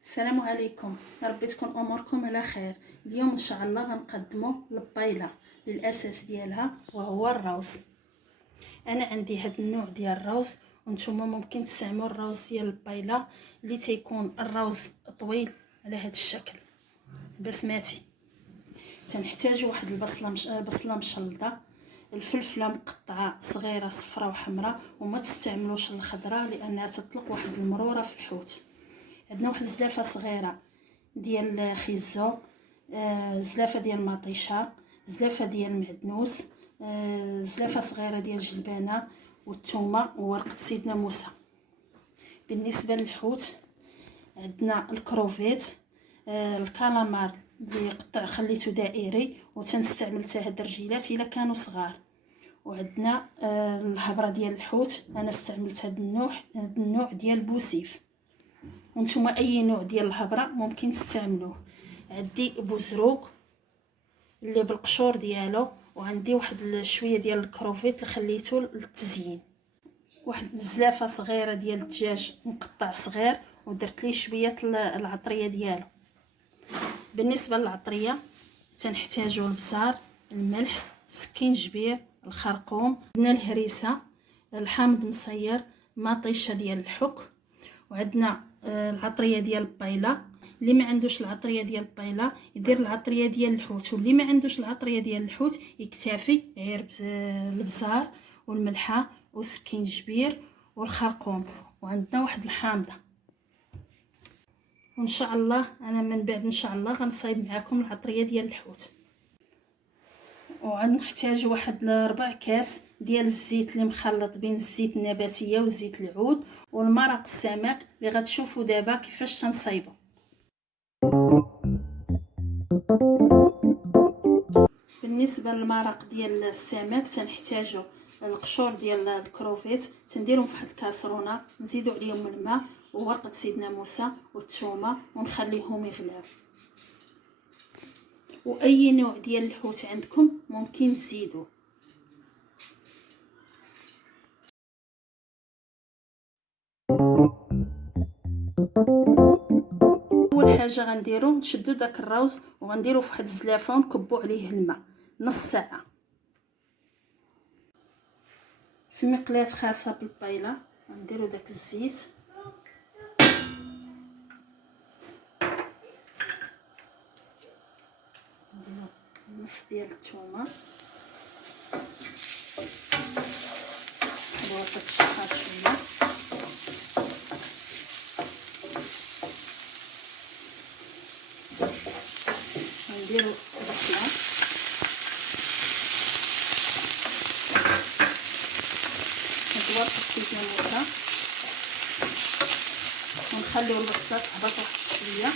السلام عليكم، يا ربي تكون اموركم على خير. اليوم ان شاء الله غنقدموا البايلا للاساس ديالها وهو الروز. انا عندي هذا النوع ديال الروز، وانتم ممكن تستعملوا الروز ديال البايلا اللي تيكون الروز طويل على هذا الشكل بسماتي. تنحتاجوا واحد بصله مشلضه، الفلفله مقطعه صغيره صفراء وحمراء، وما تستعملوش الخضراء لانها تطلق واحد المروره في الحوت. عندنا واحد زلافه صغيره ديال الخيزو، زلافه ديال المطيشه، زلافه ديال المعدنوس، زلافه صغيره ديال الجلبانه والثومه وورقه سيدنا موسى. بالنسبه للحوت عندنا الكروفيت، الكلمار اللي خليته دائري وتنستعمل حتى هاد الرجيلات الا كانوا صغار. وعندنا الهبره ديال الحوت، انا استعملت هاد النوع ديال بوسيف، وانتم اي نوع ديال الهبره ممكن تستعملوه. عندي بوزروق اللي بالقشور ديالو، وعندي واحد شويه ديال الكروفيت اللي خليته للتزيين. واحد الزلافه صغيره ديال الدجاج مقطع صغير ودرت ليه شويه العطريه ديالو. بالنسبه للعطريه تنحتاجوا البصار، الملح، سكينجبير، الخرقوم، عندنا الهريسه، الحامض مصير، مطيشه ديال الحك، وعندنا العطريه ديال البايلا. اللي ما عندوش العطريه ديال البايلا يدير العطريه ديال الحوت، واللي ما عندوش العطريه ديال الحوت يكتفي غير البصار والملحه والسكينجبير والخرقوم. وعندنا واحد الحامضه. وان شاء الله انا من بعد ان شاء الله غنصايب معكم العطريه ديال الحوت. وغنحتاج واحد 4 كاس ديال الزيت اللي مخلط بين الزيت النباتيه وزيت العود والمرق السمك اللي غتشوفوا دابا كيفاش تنصايبو. بالنسبه للمرق ديال السمك تنحتاجوا القشور ديال الكروفيت، تنديرهم في واحد الكاسرونه، نزيدوا عليهم الماء وورقه سيدنا موسى والثومه ونخليهم يغلاو. واي نوع ديال الحوت عندكم ممكن تزيدوا. اول حاجه غنديروا نشدوا داك الروز وغنديروا في واحد الزلافه ونكبوا عليه الماء نص ساعه. في مقلاه خاصه بالبايلا غنديروا داك الزيت، نديروا نص ديال الثومه، نخليوها تتشحر شويه، نديروا البصله، ندور سيدنا موسى، ونخليو البصله تهبط واحد شويه.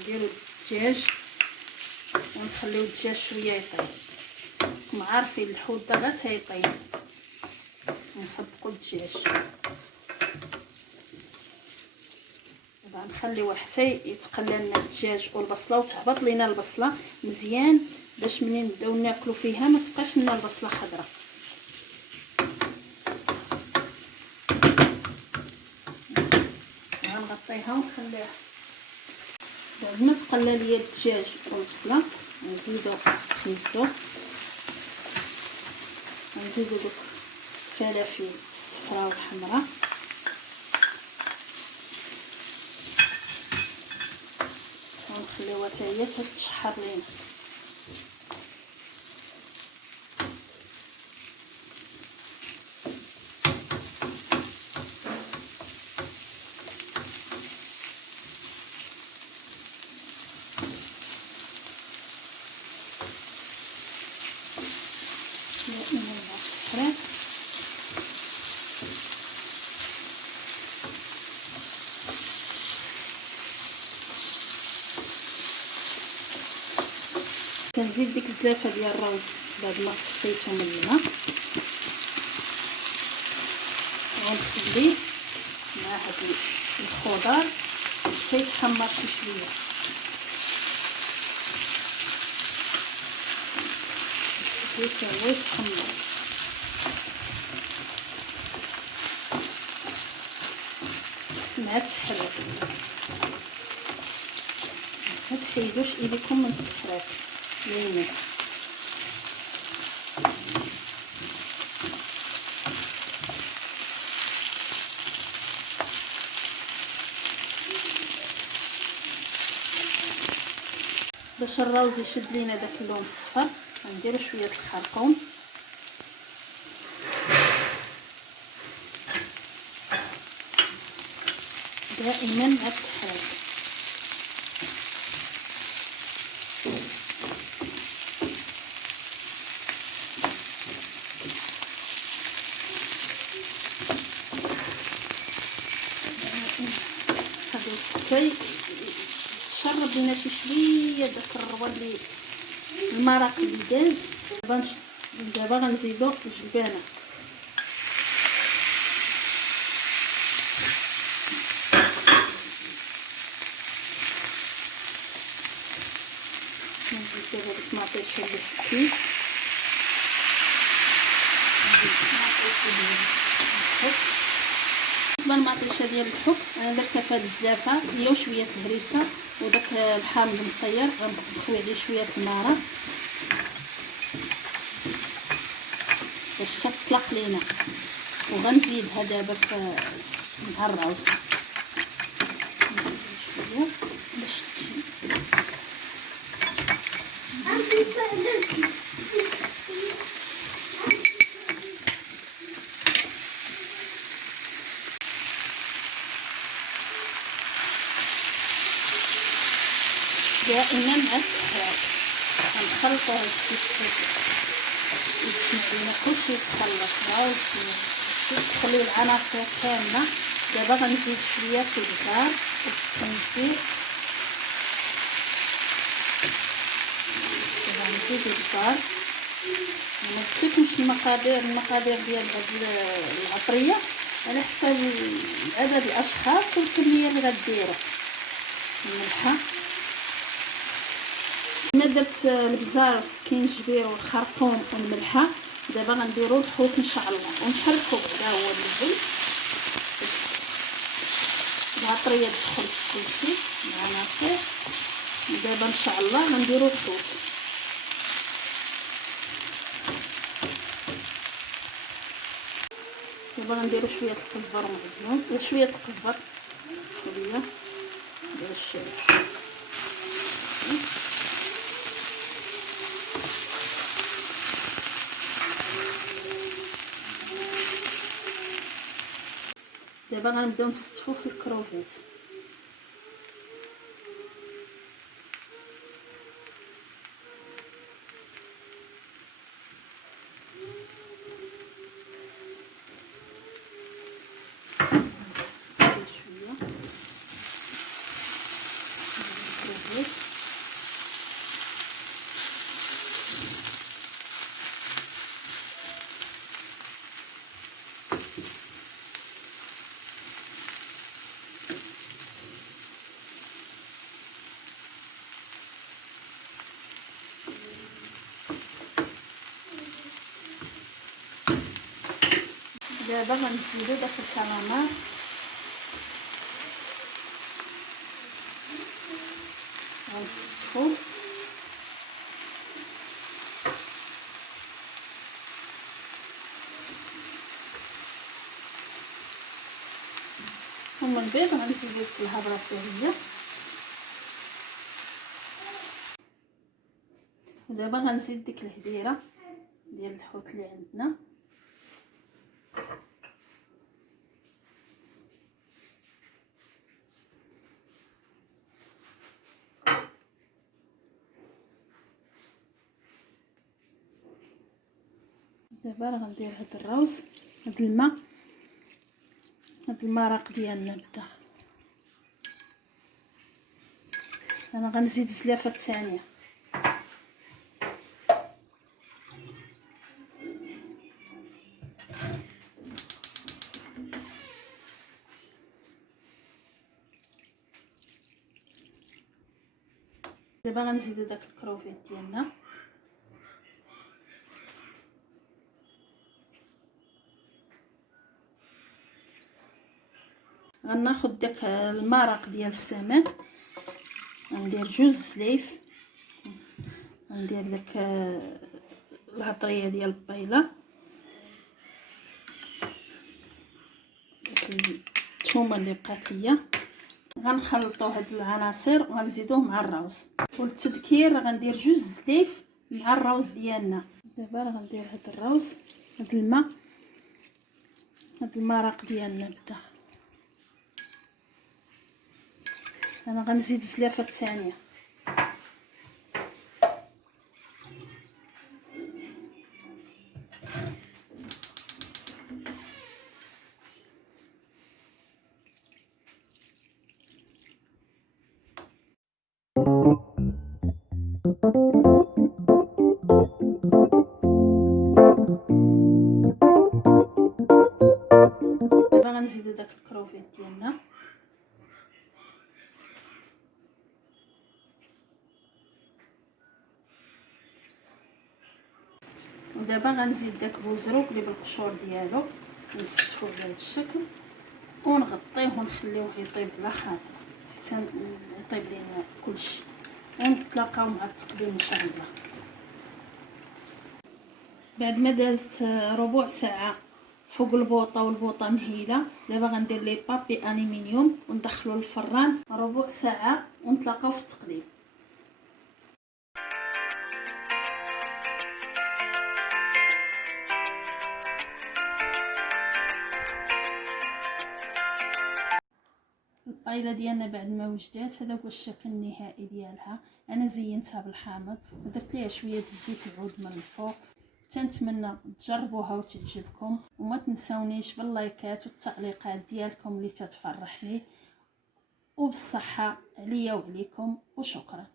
نديروا الدجاج ونخليو الدجاج شويه يطيب. راكم عارفين الحوت دابا تيطيب، نسبقوا الدجاج دابا نخليوه حتى يتقلى لنا الدجاج والبصله وتهبط لينا البصله مزيان باش منين نبداو ناكلوا فيها ما تبقاش لنا البصله خضراء. غنغطيها ونخليها بعد ما تقلى ليا الدجاج والبصله. نزيدو خيزو، نزيدو دوك الفلافل الصفراء والحمراء، ونخليوها حتى هي تتشحر لينا. كنزيد ديك الزلافه ديال الروز بعد ما صفيته من الماء، ونخليه مع هاد الخضر حتى يتحمر شي شويه. حتى هو يتحمر. مع التحريك ما تحيدوش ايديكم من التحريك دايما. باش الروز يشد لينا داك اللون الصفر غنديرو شويه الخرقوم، دائما مع التحريك. حتى تشرب لينا شي شويه داك الروه اللي المرق اللي داز. دابا غنزيدو الجبانه. نزيد دابا ديك المطيشه اللي حكيت، بالنسبه للمطيشه ديال الحك انا درتها في هاد الزلافه هي وشويه الهريسه وداك الحامض المصير، غنخوي عليه شويه المرق باش تطلق لينا، وغنزيدها دابا مع الروز شويه باش دائما مع التحريك. غنخلطو هادشي يتجمع لينا كلشي يتخلط الروز تخليو العناصر كامله. دابا غنزيد شويه الابزار والسكينجبير. دابا غنزيد الابزار. ما قلتلكمش المقادير ديال هاد العطريه على حساب عدد الاشخاص والكميه اللي غديروا. الملحه ما درت البزار والسكينجبير والخرقوم والملحه. دابا غنديروا الحوت ان شاء الله ونحركوا هذا هو الاول العطريه تدخل في كلشي العناصر. دابا ان شاء الله غنديروا الحوت. دابا غنديروا شويه القزبر ومعدنوس شويه القزبر صافيه باش دابا غنبداو نستفو في الكروفيت. دابا غنزيدو داك الكلمار غنستفو ومن البيض غنزيدو الهضره حتى هي. ودابا غنزيد ديك الهديره ديال الحوت اللي عندنا. دابا غندير هاد الروز هاد الماء هاد المرق ديالنا بدا. انا غنزيد الزلافه الثانيه دابا غنزيدو داك الكروفيت ديالنا، غناخد داك المرق ديال السمك، غندير جوج زليف، غندير داك الهطريه ديال البايلا، داك الثومه اللي بقات ليا. غنخلطوا هاد العناصر وغنزيدوه مع الروز. والتذكير غندير جوج زليف مع الروز ديالنا. دابا غندير هاد الروز، هاد الماء، هاد المرق ديالنا بدا. انا غنزيد زلافه الثانيه. دابا غنزيدو داك الكروفيت ديالنا، ودابا غنزيد داك بوزروك اللي بالقشور ديالو، نستفو بهذا الشكل ونغطيه ونخليوه يطيب على خاطر حتى يطيب لينا كلشي، ونتلاقاو مع التقديم ان شاء الله. بعد ما دازت ربع ساعه فوق البوطه والبوطه مهيله، دابا غندير لي بابي الومنيوم وندخلو للفران ربع ساعه ونتلاقاو في التقديم. البايلا ديالنا بعد ما وجدات، هذا هو الشكل النهائي ديالها. انا زينتها بالحامض ودرت ليها شويه الزيت العود من الفوق. تنتمنى تجربوها وتعجبكم، وما تنساونيش باللايكات والتعليقات ديالكم اللي تتفرحني. وبالصحه عليا وعليكم، وشكرا.